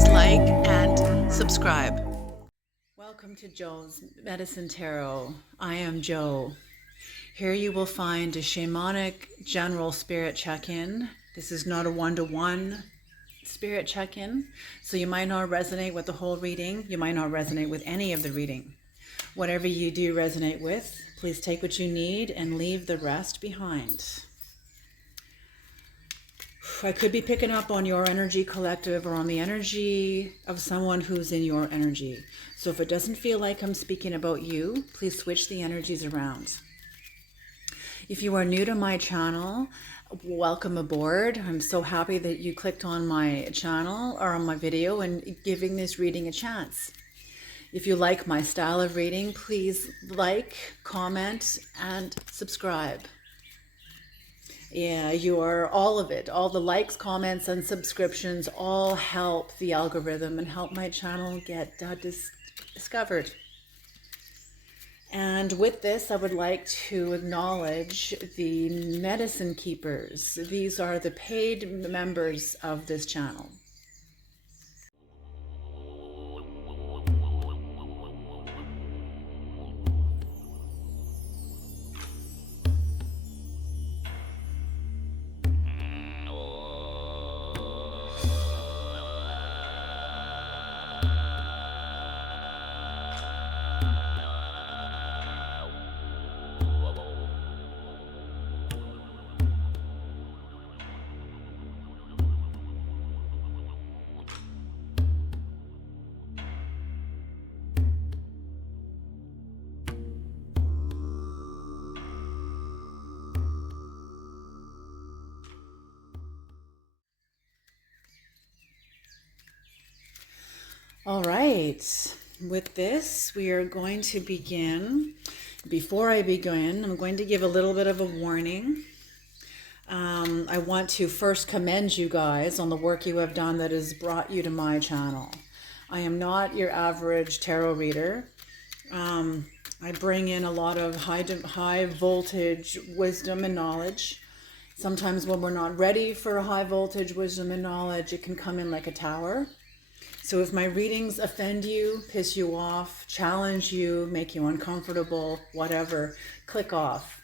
please like and subscribe. Welcome to Joe's Medicine Tarot. I am Joe. Here you will find a shamanic general spirit check-in. This is not a one-to-one spirit check-in, so you might not resonate with the whole reading. You might not resonate with any of the reading. Whatever you do resonate with, please take what you need and leave the rest behind. I could be picking up on your energy collective or on the energy of someone who's in your energy. So if it doesn't feel like I'm speaking about you, please switch the energies around. If you are new to my channel, welcome aboard. I'm so happy that you clicked on my channel or on my video and giving this reading a chance. If you like my style of reading, please like, comment, and subscribe. Yeah, all of it. All the likes, comments, and subscriptions all help the algorithm and help my channel get discovered. And with this, I would like to acknowledge the medicine keepers. These are the paid members of this channel. All right, with this, we are going to begin. Before I begin, I'm going to give a little bit of a warning. I want to first commend you guys on the work you have done that has brought you to my channel. I am not your average tarot reader. I bring in a lot of high voltage wisdom and knowledge. Sometimes when we're not ready for a high voltage wisdom and knowledge, it can come in like a tower. So if my readings offend you, piss you off, challenge you, make you uncomfortable, whatever, click off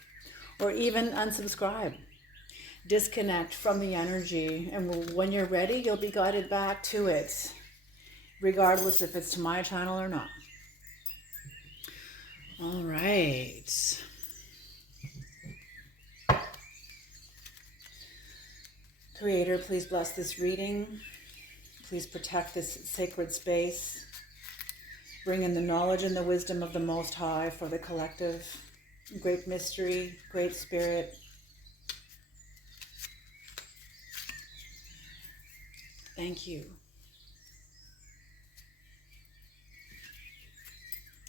or even unsubscribe. Disconnect from the energy, and when you're ready, you'll be guided back to it, regardless if it's to my channel or not. All right. Creator, please bless this reading. Please protect this sacred space. Bring in the knowledge and the wisdom of the Most High for the collective. Great mystery, great spirit. Thank you.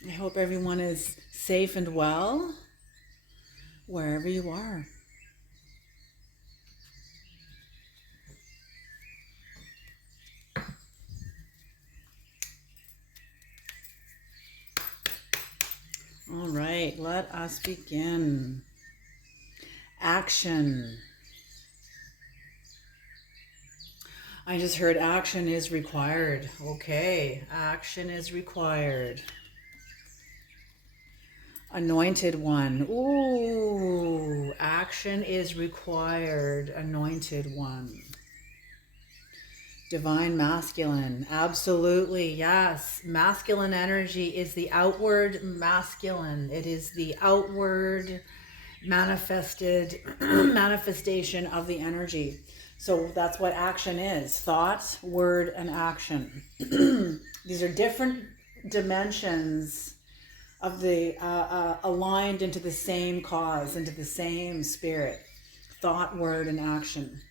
I hope everyone is safe and well, wherever you are. All right, let us begin. Action. I just heard action is required. Okay, action is required. Anointed one. Ooh, action is required. Anointed one. Divine masculine, absolutely, yes. Masculine energy is the outward masculine. It is the outward manifestation of the energy. So that's what action is: thought, word, and action. These are different dimensions of the aligned into the same cause, into the same spirit. Thought, word, and action.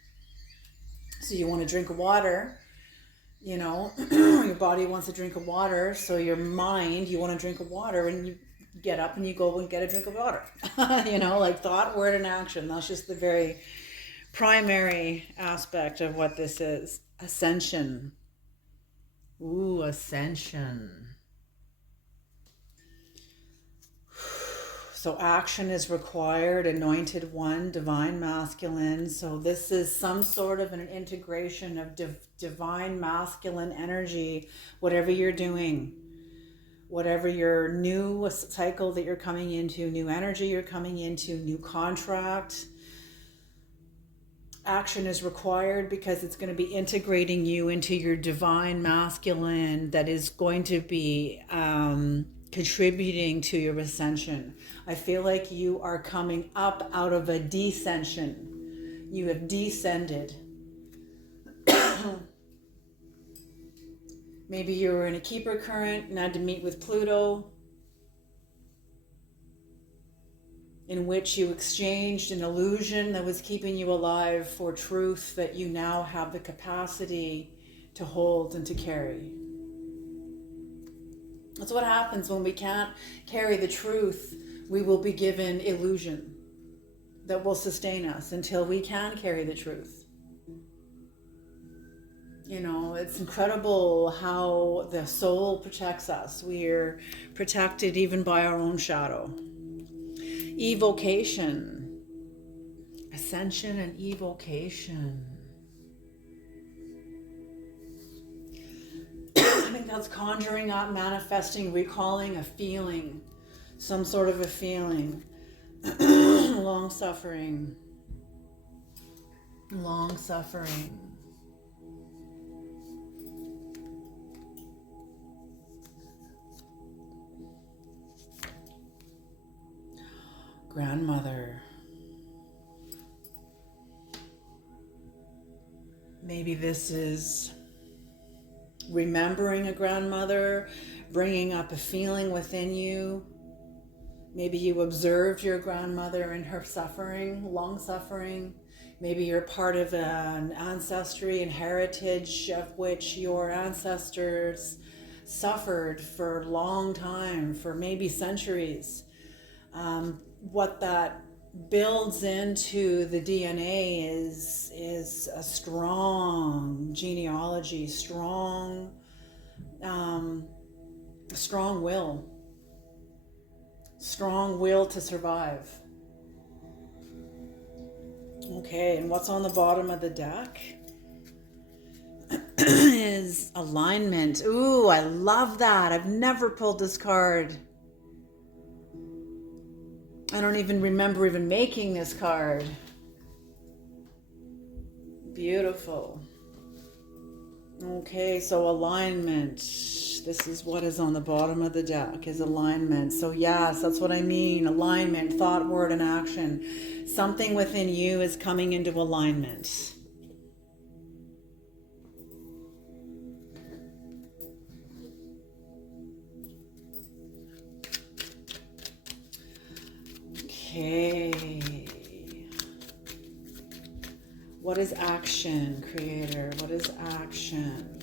So you want to drink water, you know, your body wants a drink of water. So your mind, you want to drink of water, and you get up and you go and get a drink of water. You know, like thought, word, and action. That's just the very primary aspect of what this is. Ascension. Ooh, ascension. So action is required, anointed one, divine masculine. So this is some sort of an integration of divine masculine energy, whatever you're doing, whatever your new cycle that you're coming into, new energy you're coming into, new contract. Action is required because it's going to be integrating you into your divine masculine that is going to be contributing to your ascension. I feel like you are coming up out of a descension. You have descended. Maybe you were in a keeper current and had to meet with Pluto, in which you exchanged an illusion that was keeping you alive for truth that you now have the capacity to hold and to carry. That's what happens when we can't carry the truth. We will be given illusion that will sustain us until we can carry the truth. You know, it's incredible how the soul protects us. We're protected even by our own shadow. Evocation, ascension and evocation. I think that's conjuring up, manifesting, recalling a feeling, some sort of a feeling. Long suffering. Long suffering. Grandmother. Maybe this is remembering a grandmother, bringing up a feeling within you. Maybe you observed your grandmother in her suffering, long suffering. Maybe you're part of an ancestry and heritage of which your ancestors suffered for a long time, for maybe centuries. What that builds into the DNA is a strong genealogy, strong will to survive. Okay, and what's on the bottom of the deck is alignment. Ooh, I love that. I've never pulled this card. I don't even remember even making this card. Beautiful. Okay, so alignment. This is what is on the bottom of the deck, is alignment. So yes, that's what I mean. Alignment, thought, word, and action. Something within you is coming into alignment. Okay. What is action, Creator? What is action?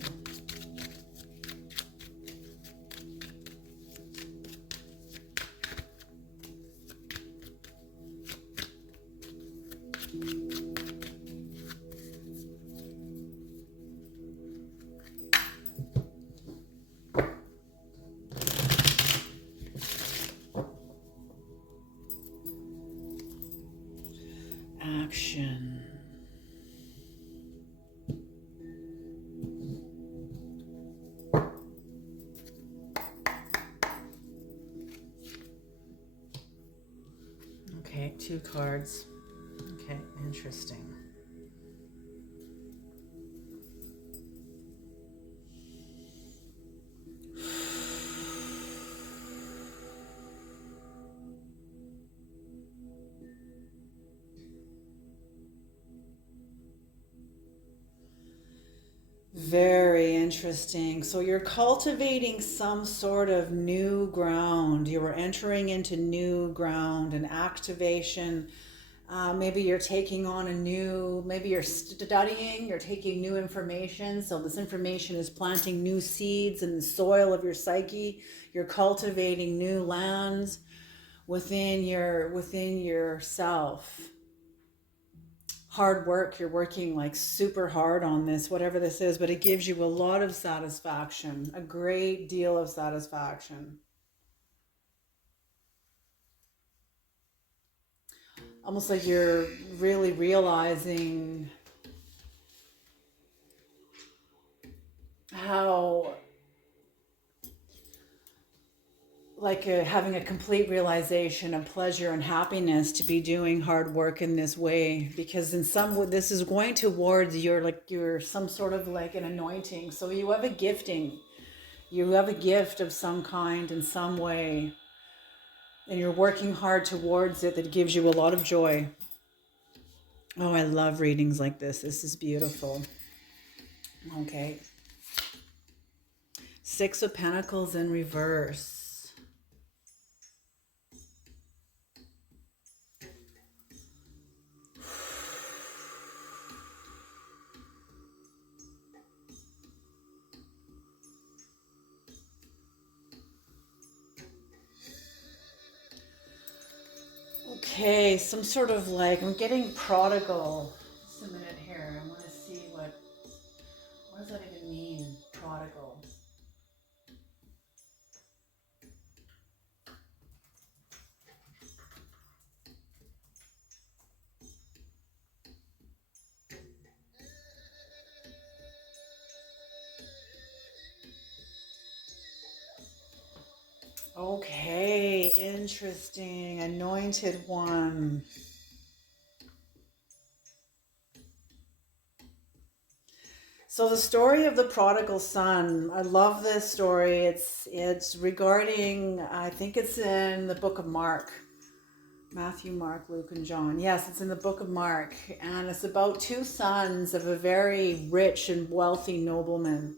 Action. Okay, 2 cards. Okay, interesting. Very interesting. So you're cultivating some sort of new ground. You are entering into new ground and activation. Maybe you're taking on maybe you're studying, you're taking new information. So this information is planting new seeds in the soil of your psyche. You're cultivating new lands within yourself. Hard work. You're working like super hard on this, whatever this is, but it gives you a lot of satisfaction, a great deal of satisfaction. almost like you're really realizing how, like having a complete realization of pleasure and happiness to be doing hard work in this way, because in some this is going towards your some sort of like an anointing. So you have a gifting, you have a gift of some kind in some way, and you're working hard towards it, that gives you a lot of joy. Oh, I love readings like this. This is beautiful. Okay. Six of Pentacles in reverse. Okay, some sort of like, I'm getting prodigal. Just a minute here. I want to see what does that even mean, prodigal? Okay, interesting. Anointed one. So the story of the prodigal son, I love this story. It's regarding, I think it's in the book of Mark. Matthew, Mark, Luke, and John. Yes, it's in the book of Mark. And it's about two sons of a very rich and wealthy nobleman.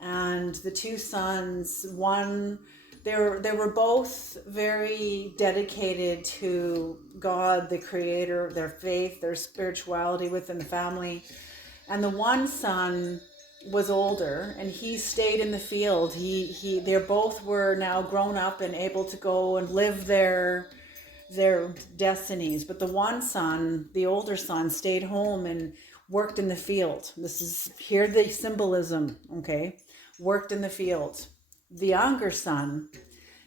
And the two sons, one, they were both very dedicated to God, the creator, their faith, their spirituality within the family. And the one son was older and he stayed in the field. They both were now grown up and able to go and live their destinies. But the one son, the older son, stayed home and worked in the field. This is here the symbolism, okay? Worked in the field. The younger son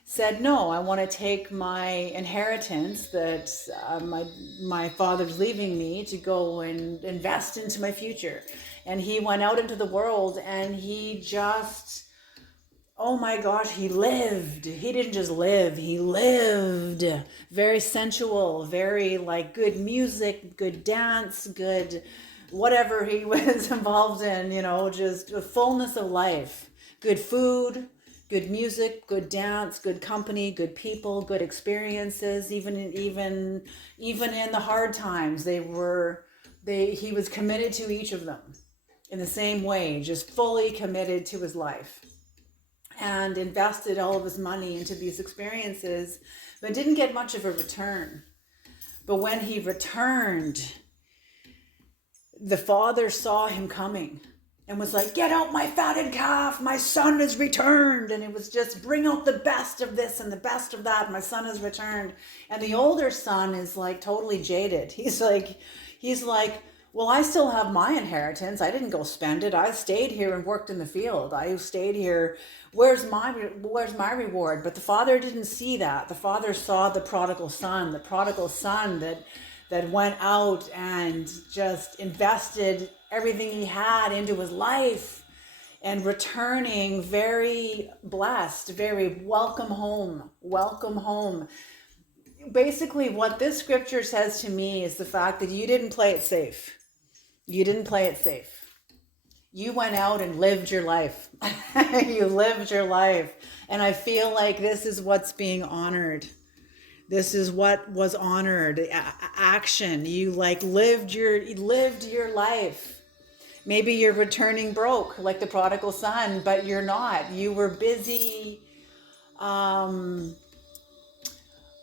said, no, I want to take my inheritance that my father's leaving me to go and invest into my future. And he went out into the world and he just, oh my gosh, he lived. He didn't just live, he lived. Very sensual, very like good music, good dance, good whatever he was involved in, just a fullness of life. Good food, good music, good dance, good company, good people, good experiences. Even in the hard times, he was committed to each of them in the same way, just fully committed to his life, and invested all of his money into these experiences, but didn't get much of a return. But when he returned, the father saw him coming and was like, get out my fatted calf, my son has returned. And it was just, bring out the best of this and the best of that, my son has returned. And the older son is like totally jaded. He's like, well, I still have my inheritance. I didn't go spend it. I stayed here and worked in the field. I stayed here. Where's my reward? But the father didn't see that. The father saw the prodigal son that went out and just invested everything he had into his life, and returning very blessed, very welcome home. Basically, what this scripture says to me is the fact that you didn't play it safe. You didn't play it safe. You went out and lived your life. You lived your life. And I feel like this is what's being honored. This is what was honored. Action. You like lived your life. Maybe you're returning broke like the prodigal son, but you're not. You were busy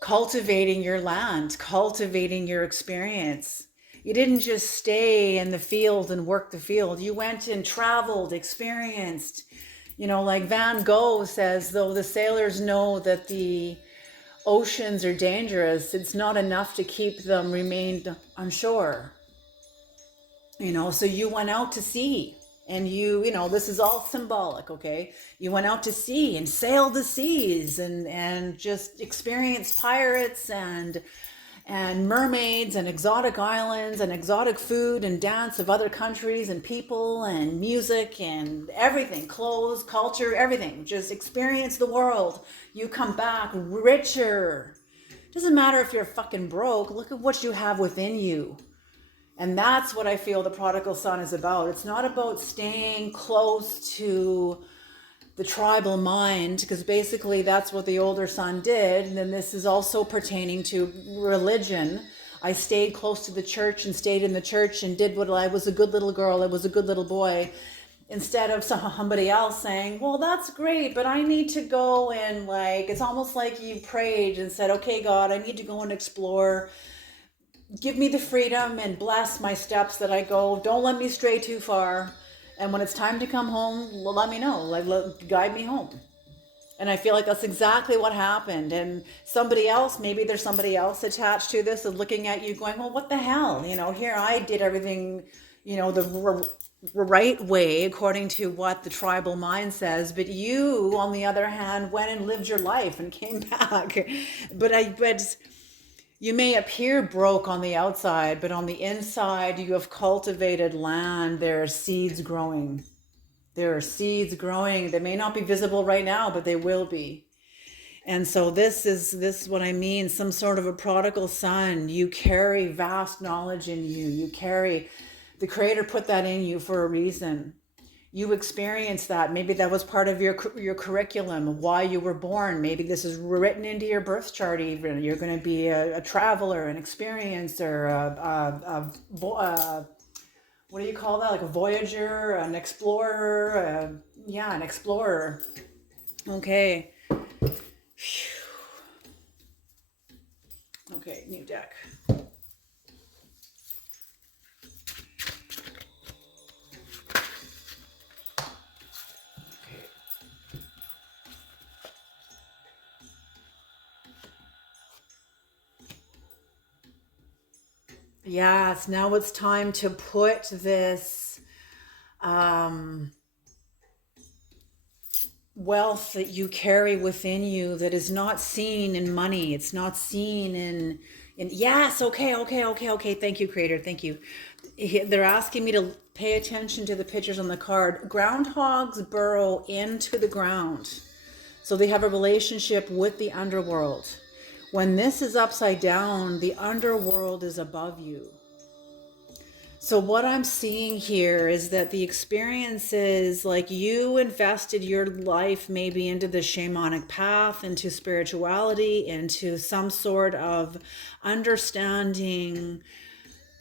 cultivating your land, cultivating your experience. You didn't just stay in the field and work the field. You went and traveled, experienced. Like Van Gogh says, though the sailors know that the oceans are dangerous, it's not enough to keep them remained on shore. So you went out to sea, and this is all symbolic, okay? You went out to sea and sailed the seas and just experienced pirates and and mermaids and exotic islands and exotic food and dance of other countries and people and music and everything, clothes, culture, everything. Just experience the world. You come back richer. Doesn't matter if you're fucking broke. Look at what you have within you. And that's what I feel the prodigal son is about. It's not about staying close to the tribal mind, because basically that's what the older son did. And then this is also pertaining to religion. I stayed close to the church and stayed in the church and did what I was a good little girl, I was a good little boy, instead of somebody else saying, well, that's great, but I need to go and like, it's almost like you prayed and said, okay, God, I need to go and explore. Give me the freedom and bless my steps that I go. Don't let me stray too far. And when it's time to come home, let me know. Like, guide me home. And I feel like that's exactly what happened. And somebody else, maybe there's somebody else attached to this and looking at you going, well, what the hell? You know, here I did everything, you know, the right way according to what the tribal mind says. But you, on the other hand, went and lived your life and came back. But you may appear broke on the outside, but on the inside, you have cultivated land. There are seeds growing. There are seeds growing. They may not be visible right now, but they will be. And so this is what I mean, some sort of a prodigal son. You carry vast knowledge in you. You carry, the Creator put that in you for a reason. You experienced that. Maybe that was part of your curriculum, why you were born. Maybe this is written into your birth chart even. You're going to be a traveler, an experiencer, what do you call that? Like a voyager, an explorer. Yeah, an explorer. Okay. Okay, new deck. Yes, now it's time to put this wealth that you carry within you that is not seen in money. It's not seen in yes, okay. Thank you, Creator. Thank you. They're asking me to pay attention to the pictures on the card. Groundhogs burrow into the ground. So they have a relationship with the underworld. When this is upside down, the underworld is above you. So what I'm seeing here is that the experience is like you invested your life maybe into the shamanic path, into spirituality, into some sort of understanding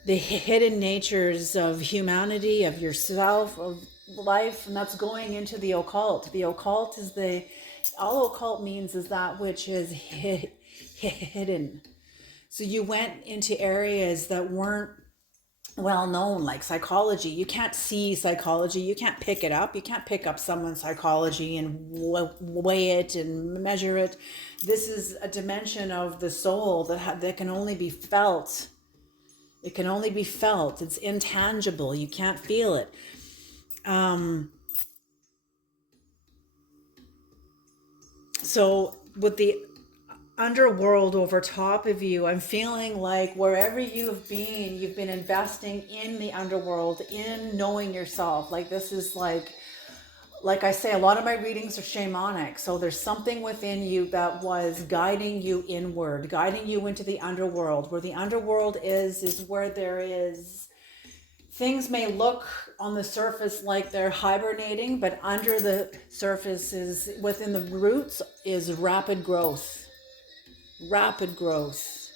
the hidden natures of humanity, of yourself, of life, and that's going into the occult. The occult is all occult means is that which is hidden. So you went into areas that weren't well known, like psychology. You can't see psychology. You can't pick it up. You can't pick up someone's psychology and weigh it and measure it. This is a dimension of the soul that can only be felt. It can only be felt. It's intangible. You can't feel it. So with the underworld over top of you, I'm feeling like wherever you've been investing in the underworld, in knowing yourself. Like this is like I say, a lot of my readings are shamanic. So there's something within you that was guiding you inward, guiding you into the underworld. Where the underworld is where there is, things may look on the surface like they're hibernating, but under the surface is, within the roots, is rapid growth. Rapid growth,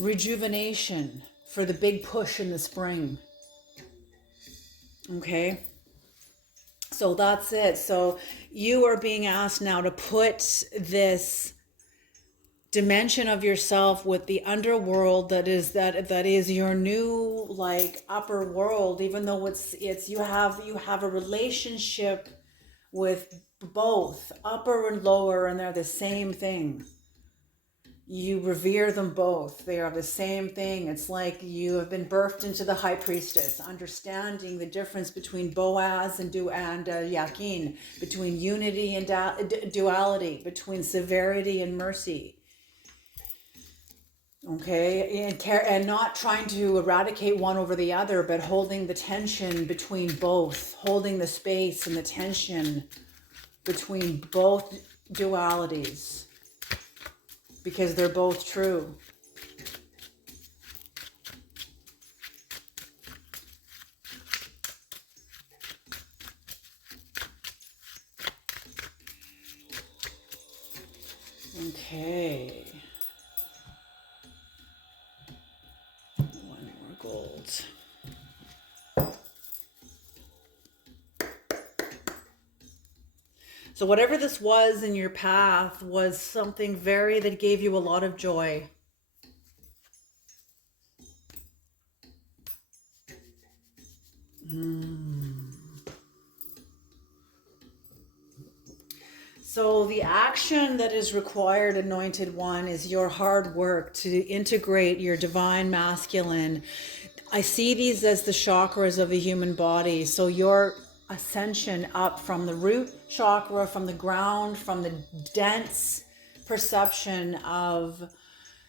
rejuvenation for the big push in the spring. Okay, so that's it. So you are being asked now to put this dimension of yourself with the underworld that is your new like upper world, even though it's you have a relationship with both upper and lower, and they're the same thing. You revere them both. They are the same thing. It's like you have been birthed into the high priestess, understanding the difference between Boaz and Yakin, between unity and duality, between severity and mercy. Okay, and not trying to eradicate one over the other, but holding the tension between both, holding the space and the tension between both dualities, because they're both true. Okay. One more gold. So whatever this was in your path was something that gave you a lot of joy. So the action that is required, Anointed One, is your hard work to integrate your divine masculine. I see these as the chakras of the human body. So your ascension up from the root chakra, from the ground, from the dense perception of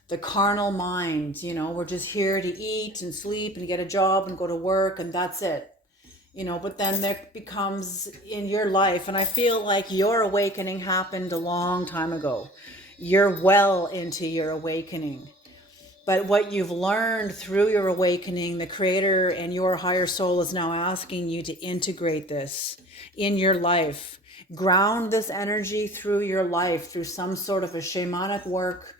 the carnal mind. We're just here to eat and sleep and get a job and go to work, and that's it. But then there becomes in your life, and I feel like your awakening happened a long time ago. You're well into your awakening. But what you've learned through your awakening, the Creator and your higher soul is now asking you to integrate this in your life. Ground this energy through your life, through some sort of a shamanic work,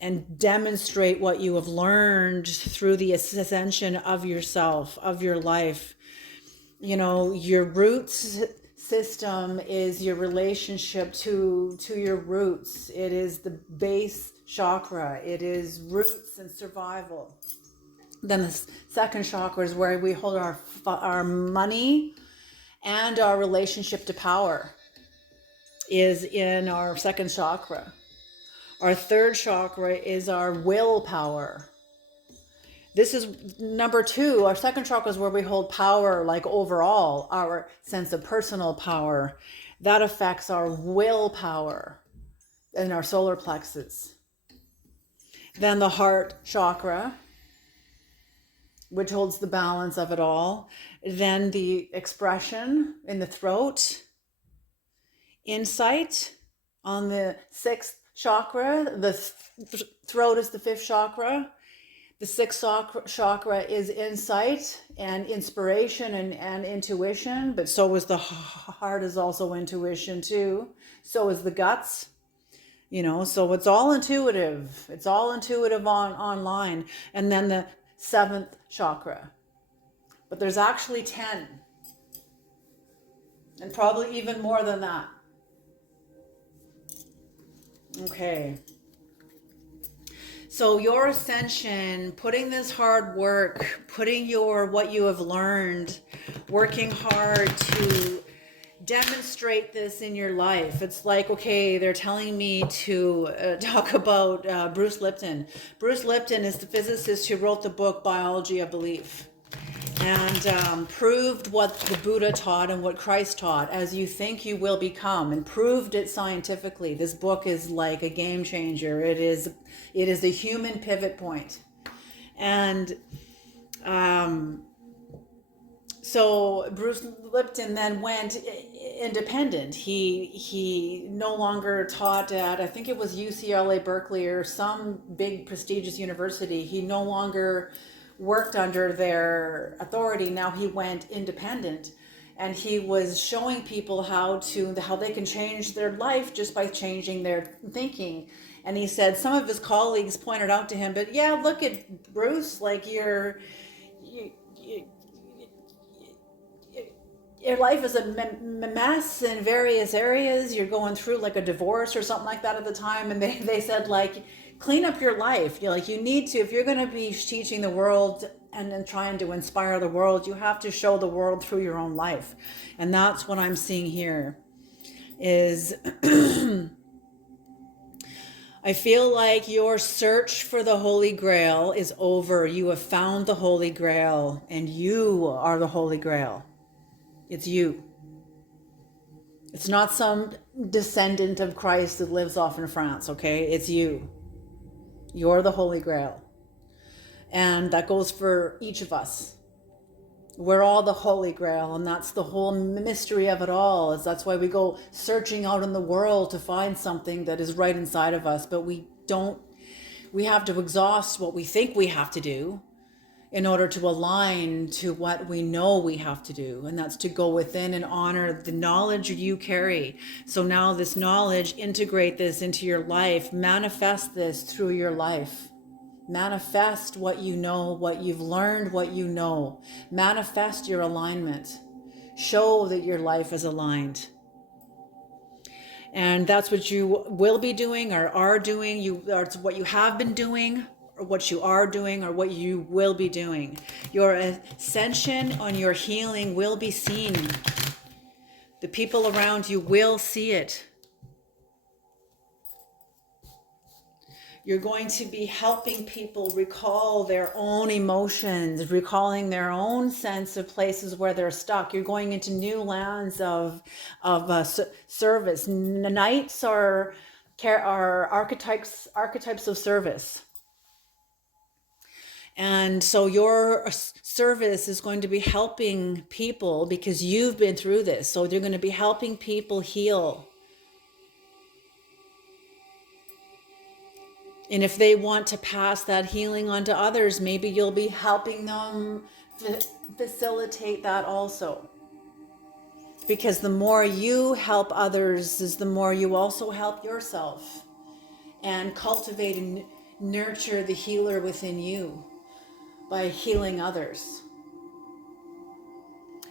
and demonstrate what you have learned through the ascension of yourself, of your life. Your roots system is your relationship to your roots. It is the base chakra. It is roots and survival. Then the second chakra is where we hold our money, and our relationship to power is in our second chakra. Our third chakra is our willpower. This is number two. Our second chakra is where we hold power, like overall, our sense of personal power. That affects our willpower in our solar plexus. Then the heart chakra, which holds the balance of it all. Then the expression in the throat. Insight on the sixth chakra. The throat is the fifth chakra. The sixth chakra is insight and inspiration and intuition, but so is the heart, is also intuition too. So is the guts, so it's all intuitive. It's all intuitive online. And then the seventh chakra. But there's actually 10, and probably even more than that. Okay. So your ascension, putting this hard work, putting what you have learned, working hard to demonstrate this in your life. It's like, okay, they're telling me to talk about Bruce Lipton. Bruce Lipton is the physicist who wrote the book Biology of Belief, and proved what the Buddha taught and what Christ taught, as you think you will become, and proved it scientifically. This book is like a game changer. It is a human pivot point. And so Bruce Lipton then went independent. He no longer taught at, I think it was UCLA, Berkeley, or some big prestigious university. He no longer worked under their authority. Now he went independent, and he was showing people how they can change their life just by changing their thinking. And he said some of his colleagues pointed out to him, but yeah, look at Bruce, like you your life is a mess in various areas. You're going through like a divorce or something like that at the time. And they said, like, clean up your life. You need to, if you're going to be teaching the world and then trying to inspire the world, you have to show the world through your own life. And that's what I'm seeing here is I feel like your search for the Holy Grail is over. You have found the Holy Grail, and you are the Holy Grail. It's you. It's not some descendant of Christ that lives off in France, okay? It's you. You're the Holy Grail. And that goes for each of us. We're all the Holy Grail, and that's the whole mystery of it all. Is that's why we go searching out in the world to find something that is right inside of us, but we don't. We have to exhaust what we think we have to do in order to align to what we know we have to do, and that's to go within and honor the knowledge you carry. So now this knowledge, integrate this into your life, manifest this through your life. Manifest what you know, what you've learned, what you know. Manifest your alignment. Show that your life is aligned. And that's what you will be doing or are doing. It's what you have been doing, or what you are doing, or what you will be doing. Your ascension on your healing will be seen. The people around you will see it. You're going to be helping people recall their own emotions, recalling their own sense of places where they're stuck. You're going into new lands of service. Knights are archetypes of service. And so your service is going to be helping people because you've been through this. So they're going to be helping people heal. And if they want to pass that healing on to others, maybe you'll be helping them facilitate that also. Because the more you help others is the more you also help yourself and cultivate and nurture the healer within you by healing others.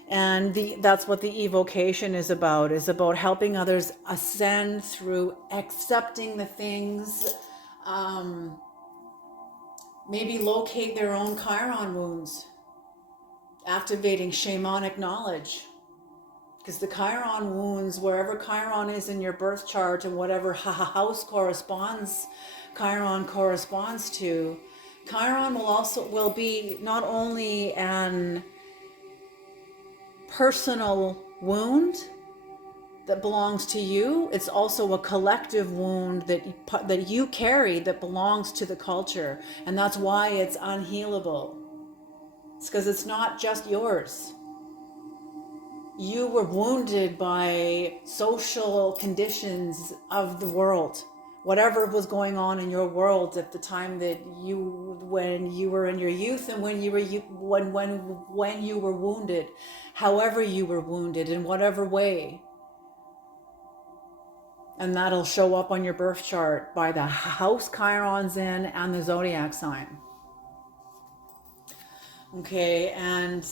And that's what the evocation is about helping others ascend through accepting the things, maybe locate their own Chiron wounds, activating shamanic knowledge. Because the Chiron wounds, wherever Chiron is in your birth chart and whatever house Chiron corresponds to, Chiron will be not only an personal wound that belongs to you, it's also a collective wound that you carry that belongs to the culture, and that's why it's unhealable. It's because it's not just yours. You were wounded by social conditions of the world, whatever was going on in your world at the time when you were in your youth, and when you were wounded, however you were wounded, in whatever way. And that'll show up on your birth chart by the house Chiron's in and the zodiac sign. Okay, and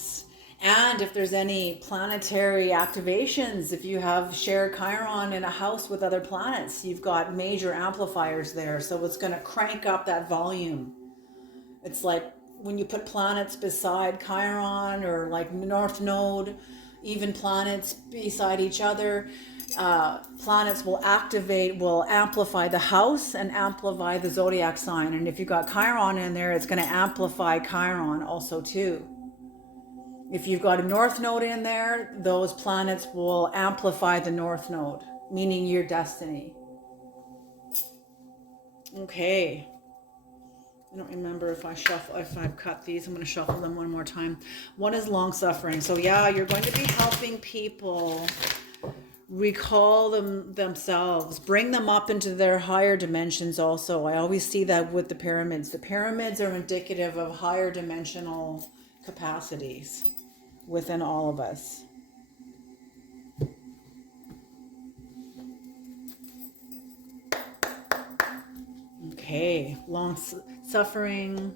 if there's any planetary activations, if you have shared Chiron in a house with other planets, you've got major amplifiers there. So it's going to crank up that volume. It's like when you put planets beside Chiron, or like North Node, even planets beside each other, planets will amplify the house and amplify the zodiac sign. And if you've got Chiron in there, it's going to amplify Chiron also too. If you've got a North Node in there, those planets will amplify the North Node, meaning your destiny. Okay. I don't remember if I've cut these. I'm going to shuffle them one more time. One is long suffering. So yeah, you're going to be helping people recall themselves, bring them up into their higher dimensions also. I always see that with the pyramids. The pyramids are indicative of higher dimensional capacities within all of us. Okay, long suffering.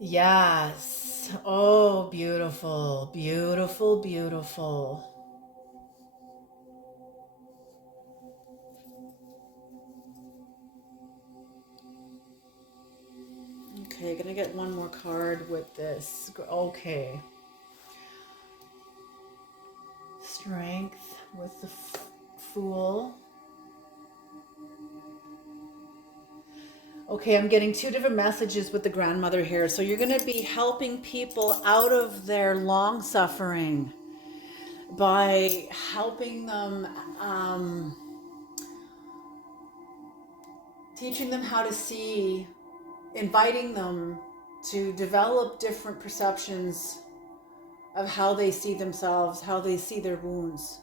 Yes. Oh, beautiful, beautiful, beautiful. Okay, gonna get one more card with this. Okay. Strength with the Fool. Okay, I'm getting two different messages with the grandmother here. So you're going to be helping people out of their long suffering by helping them teaching them how to see, inviting them to develop different perceptions of how they see themselves, how they see their wounds.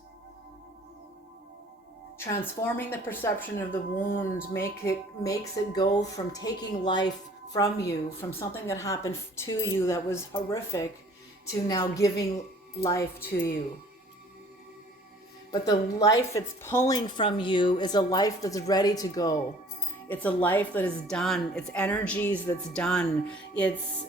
Transforming the perception of the wound makes it go from taking life from you, from something that happened to you that was horrific, to now giving life to you. But the life it's pulling from you is a life that's ready to go. It's a life that is done. It's energies that's done. It's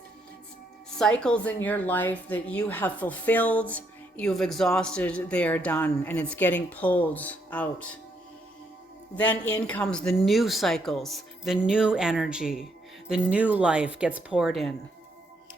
cycles in your life that you have fulfilled, you've exhausted, they are done, and it's getting pulled out. Then in comes the new cycles, the new energy, the new life gets poured in.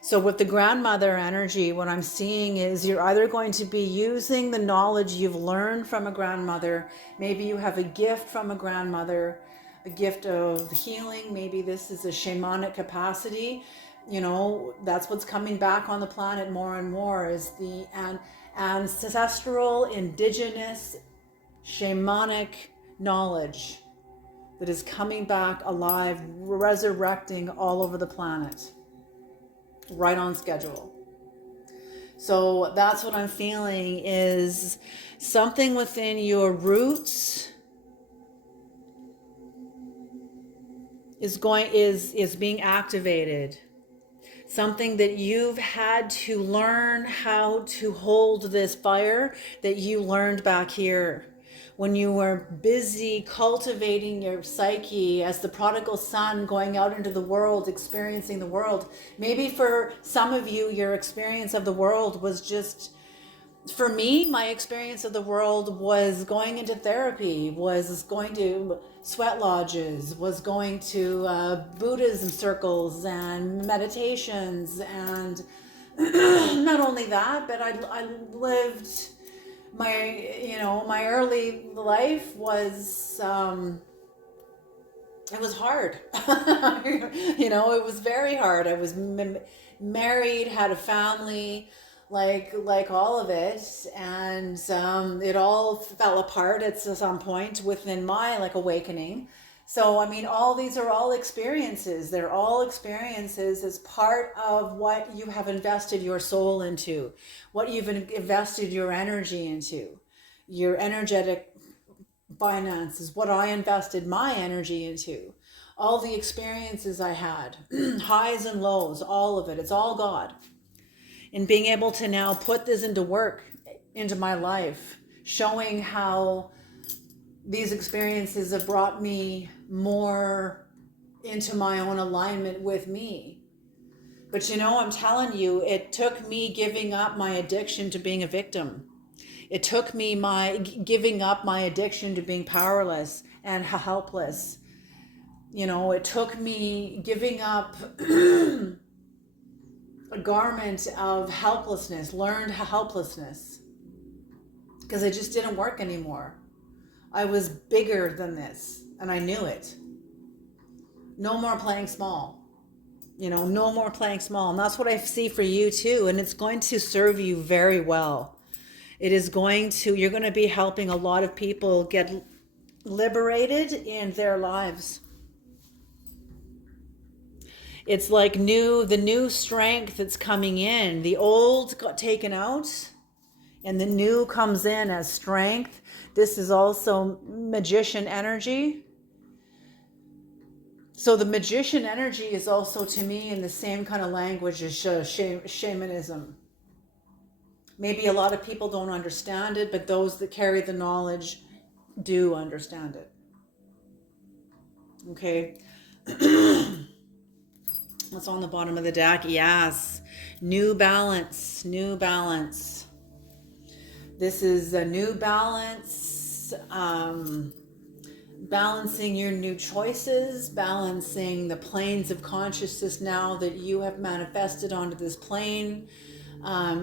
So with the grandmother energy, what I'm seeing is you're either going to be using the knowledge you've learned from a grandmother. Maybe you have a gift from a grandmother, a gift of healing. Maybe this is a shamanic capacity. You know, that's what's coming back on the planet more and more, is the ancestral, indigenous, shamanic knowledge that is coming back alive, resurrecting all over the planet. Right on schedule. So that's what I'm feeling, is something within your roots is being activated. Something that you've had to learn how to hold this fire that you learned back here when you were busy cultivating your psyche as the prodigal son, going out into the world, experiencing the world. Maybe for some of you, your experience of the world was just, for me, my experience of the world was going into therapy, was going to sweat lodges, was going to Buddhism circles and meditations. And not only that, but I lived my early life was, it was hard. It was very hard. I was married, had a family, like all of it, and it all fell apart at some point within my awakening. So I mean, all these are all experiences. They're all experiences as part of what you have invested your soul into, what you've invested your energy into. Your energetic finance is what I invested my energy into. All the experiences I had, highs and lows, all of it. It's all God. And being able to now put this into work, into my life, showing how these experiences have brought me more into my own alignment with me. But I'm telling you, it took me giving up my addiction to being a victim. It took me giving up my addiction to being powerless and helpless. It took me giving up a garment of helplessness, learned helplessness, because it just didn't work anymore. I was bigger than this, and I knew it. No more playing small. No more playing small. And that's what I see for you too. And it's going to serve you very well. You're going to be helping a lot of people get liberated in their lives. It's like the new strength that's coming in. The old got taken out and the new comes in as strength. This is also magician energy. So the magician energy is also, to me, in the same kind of language as shamanism. Maybe a lot of people don't understand it, but those that carry the knowledge do understand it. Okay. What's on the bottom of the deck? Yes. New balance. New balance. This is a new balance. Balancing your new choices, balancing the planes of consciousness now that you have manifested onto this plane,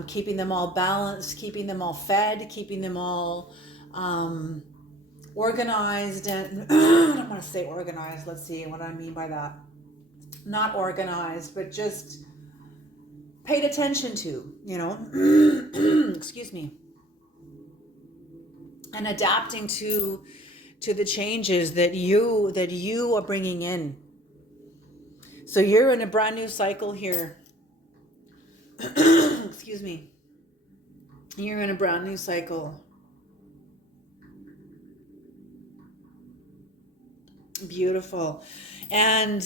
keeping them all balanced, keeping them all fed, keeping them all organized. And I don't want to say organized. Let's see what I mean by that. Not organized, but just paid attention to, excuse me. And adapting to to the changes that you are bringing in. So you're in a brand new cycle here. Excuse me. You're in a brand new cycle. Beautiful. And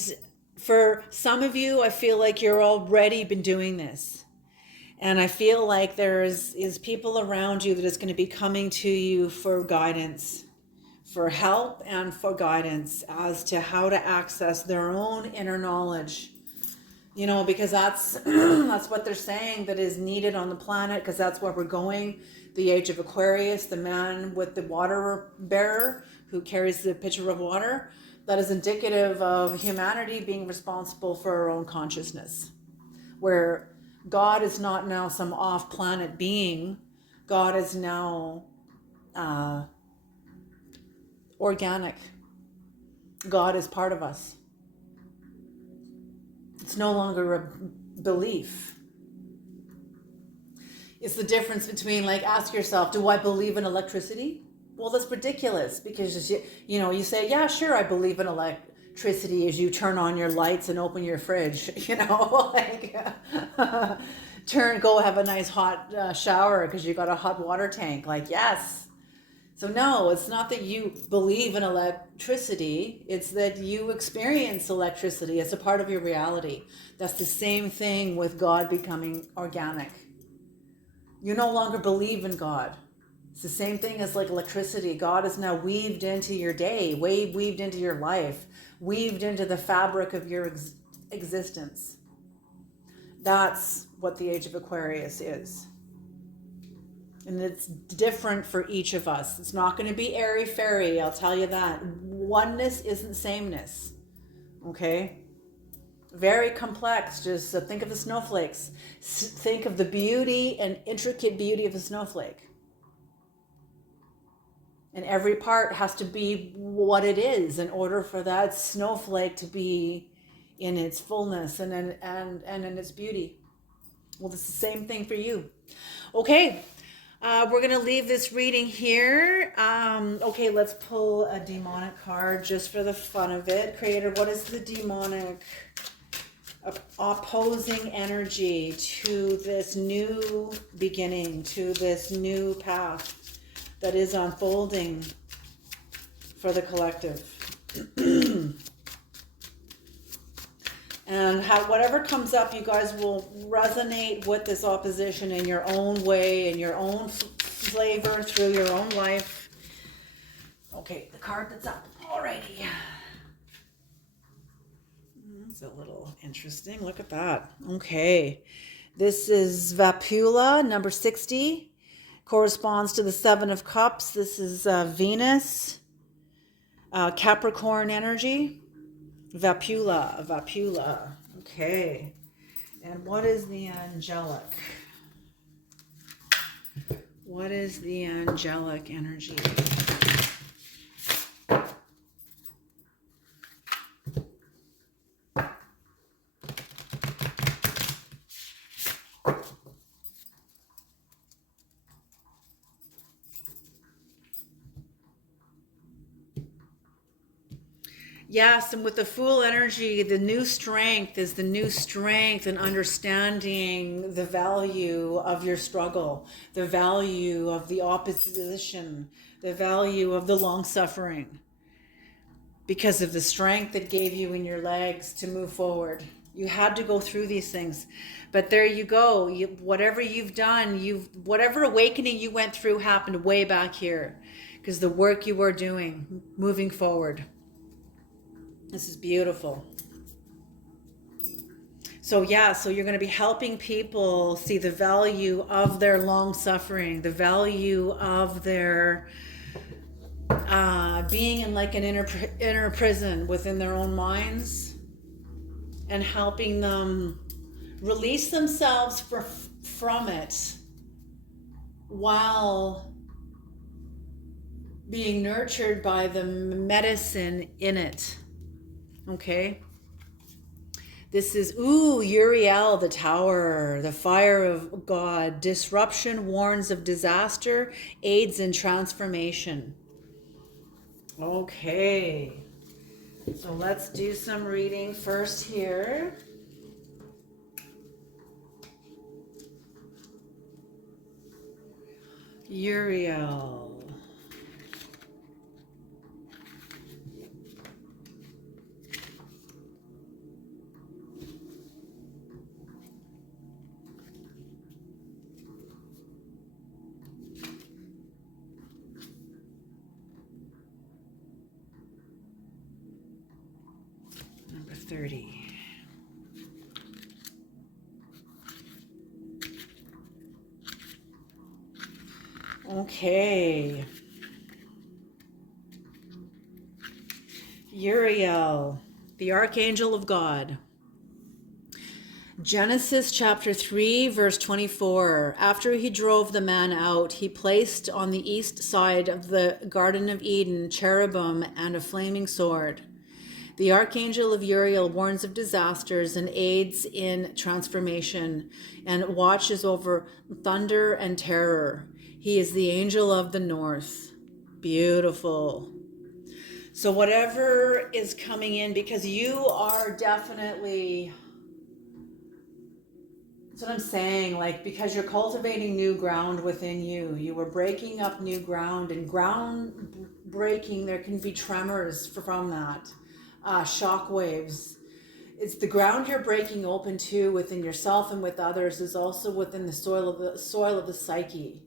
for some of you, I feel like you're already been doing this. And I feel like is people around you that is going to be coming to you for guidance, for help and for guidance as to how to access their own inner knowledge. You know, because that's that's what they're saying that is needed on the planet, because that's where we're going. The age of Aquarius, the man with the water bearer who carries the pitcher of water, that is indicative of humanity being responsible for our own consciousness, where God is not now some off-planet being. God is now organic. God is part of us. It's no longer a belief. It's the difference between, like, ask yourself, do I believe in electricity? Well, that's ridiculous, because you say, yeah, sure, I believe in electricity as you turn on your lights and open your fridge, like go have a nice hot shower because you got a hot water tank. Like, yes. So no, it's not that you believe in electricity, it's that you experience electricity as a part of your reality. That's the same thing with God becoming organic. You no longer believe in God. It's the same thing as like electricity. God is now weaved into your day, weaved into your life, weaved into the fabric of your existence. That's what the age of Aquarius is. And it's different for each of us. It's not going to be airy-fairy, I'll tell you that. Oneness isn't sameness. Okay? Very complex. Just think of the snowflakes. Think of the beauty and intricate beauty of a snowflake. And every part has to be what it is in order for that snowflake to be in its fullness and in its beauty. Well, it's the same thing for you. Okay. We're going to leave this reading here. Okay, let's pull a demonic card just for the fun of it. Creator, what is the demonic opposing energy to this new beginning, to this new path that is unfolding for the collective? And whatever comes up, you guys will resonate with this opposition in your own way, in your own flavor, through your own life. Okay, the card that's up. Alrighty. That's a little interesting. Look at that. Okay. This is Vapula, number 60. Corresponds to the Seven of Cups. This is Venus, Capricorn energy. Vapula. Okay. And what is the angelic? What is the angelic energy? Yes, and with the Fool energy, the new strength is the new strength and understanding the value of your struggle, the value of the opposition, the value of the long suffering, because of the strength it gave you in your legs to move forward. You had to go through these things, but there you go. Whatever you've done, whatever awakening you went through happened way back here, because the work you were doing, moving forward. This is beautiful. So yeah, so you're going to be helping people see the value of their long suffering, the value of their being in like an inner prison within their own minds, and helping them release themselves from it while being nurtured by the medicine in it. Okay. This is, Uriel, the tower, the fire of God. Disruption warns of disaster, aids in transformation. Okay. So let's do some reading first here. Uriel. Number 30. Okay. Uriel, the Archangel of God. Genesis chapter 3, verse 24. After he drove the man out, he placed on the east side of the Garden of Eden cherubim and a flaming sword. The Archangel of Uriel warns of disasters and aids in transformation and watches over thunder and terror. He is the angel of the north. Beautiful. So whatever is coming in, because you are definitely, that's what I'm saying, like, because you're cultivating new ground within you. You were breaking up new ground, and ground breaking, there can be tremors from that, shock waves. It's the ground you're breaking open to within yourself and with others is also within the soil of the psyche.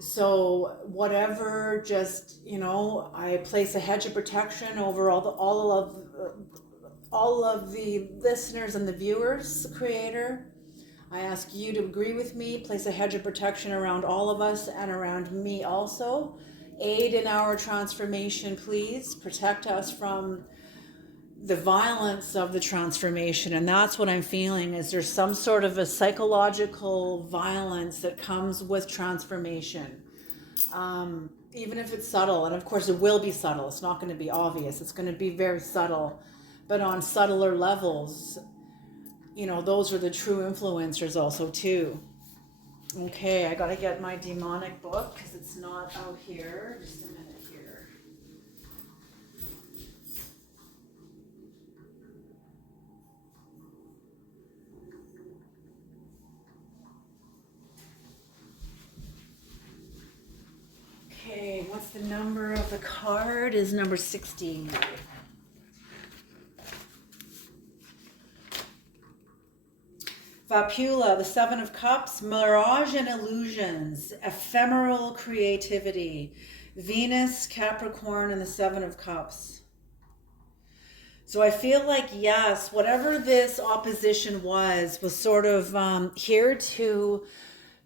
So whatever, just, I place a hedge of protection over all of the listeners and the viewers, Creator. I ask you to agree with me, place a hedge of protection around all of us and around me also. Aid in our transformation, please. Protect us from the violence of the transformation. And that's what I'm feeling, is there's some sort of a psychological violence that comes with transformation. Even if it's subtle, and of course it will be subtle, it's not going to be obvious, it's going to be very subtle, but on subtler levels, those are the true influencers also too. Okay, I gotta get my demonic book because it's not out here. Just a minute here. Okay, what's the number of the card? Is number 16. Vapula, the Seven of Cups, mirage and illusions, ephemeral creativity. Venus, Capricorn, and the Seven of Cups. So I feel like, yes, whatever this opposition was sort of here to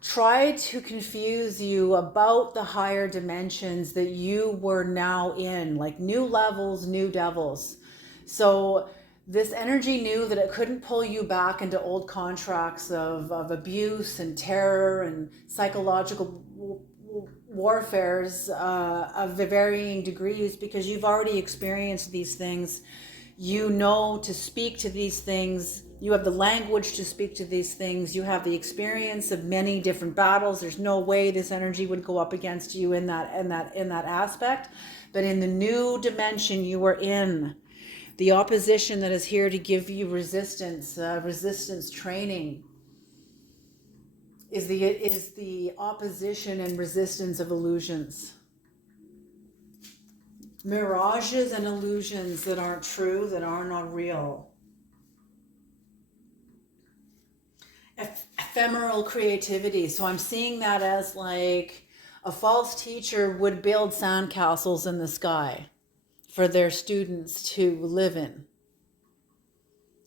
try to confuse you about the higher dimensions that you were now in, like new levels, new devils. So this energy knew that it couldn't pull you back into old contracts of abuse and terror and psychological warfares of the varying degrees, because you've already experienced these things. You know to speak to these things. You have the language to speak to these things. You have the experience of many different battles. There's no way this energy would go up against you in that aspect. But in the new dimension you are in, the opposition that is here to give you resistance training, is the opposition and resistance of illusions. Mirages and illusions that aren't true, that are not real. Ephemeral creativity. So I'm seeing that as like a false teacher would build sandcastles in the sky for their students to live in.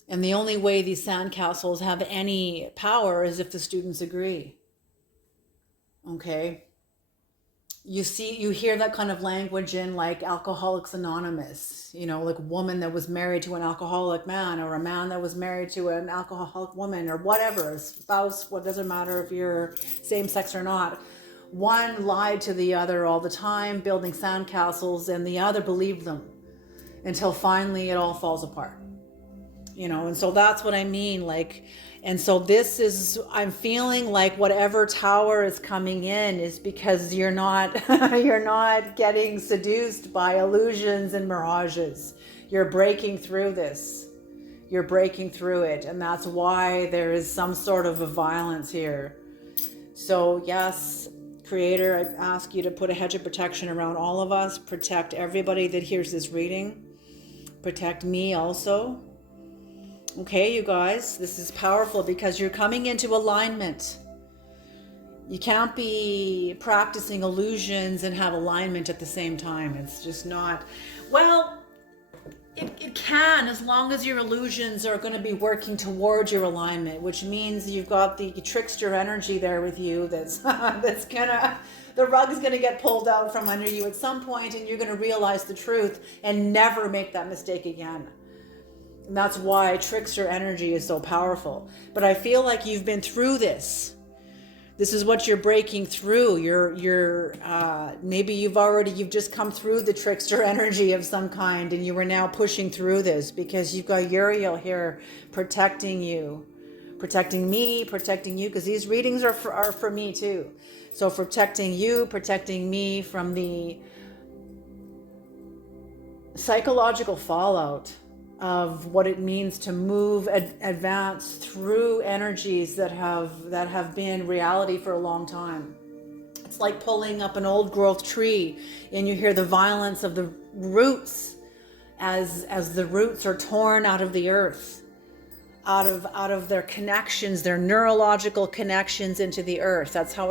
And the only way these sandcastles have any power is if the students agree. Okay? You hear that kind of language in like Alcoholics Anonymous, like a woman that was married to an alcoholic man, or a man that was married to an alcoholic woman, or whatever, a spouse. What doesn't matter if you're same sex or not. One lied to the other all the time, building sandcastles, and the other believed them until finally it all falls apart. And so that's what I mean, like, And so this is, I'm feeling like whatever tower is coming in is because you're not you're not getting seduced by illusions and mirages. You're breaking through this. You're breaking through it, and that's why there is some sort of a violence here. So yes, Creator, I ask you to put a hedge of protection around all of us, protect everybody that hears this reading, protect me also. Okay, you guys, this is powerful because you're coming into alignment. You can't be practicing illusions and have alignment at the same time. It's just not, well, it can, as long as your illusions are going to be working towards your alignment, which means you've got the trickster energy there with you that's gonna, the rug's gonna get pulled out from under you at some point, and you're gonna realize the truth and never make that mistake again. And that's why trickster energy is so powerful. But I feel like you've been through this. This is what you're breaking through. Maybe you've just come through the trickster energy of some kind, and you are now pushing through this because you've got Uriel here protecting you, protecting me, protecting you, because these readings are for me too. So protecting you, protecting me from the psychological fallout of what it means to move, advance through energies that have been reality for a long time. It's like pulling up an old growth tree, and you hear the violence of the roots as the roots are torn out of the earth, out of their connections, their neurological connections into the earth. That's how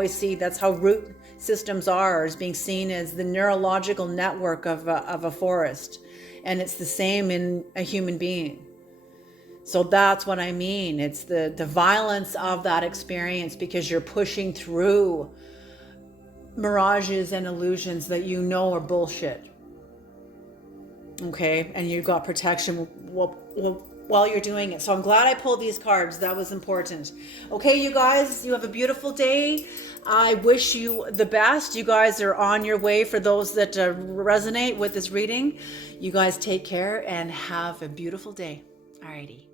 root systems are, as being seen as the neurological network of a forest. And it's the same in a human being. So that's what I mean. It's the violence of that experience, because you're pushing through mirages and illusions that you know are bullshit. Okay? And you've got protection while you're doing it. So I'm glad I pulled these cards. That was important. Okay, you guys, you have a beautiful day. I wish you the best. You guys are on your way. For those that resonate with this reading, you guys take care and have a beautiful day. Alrighty.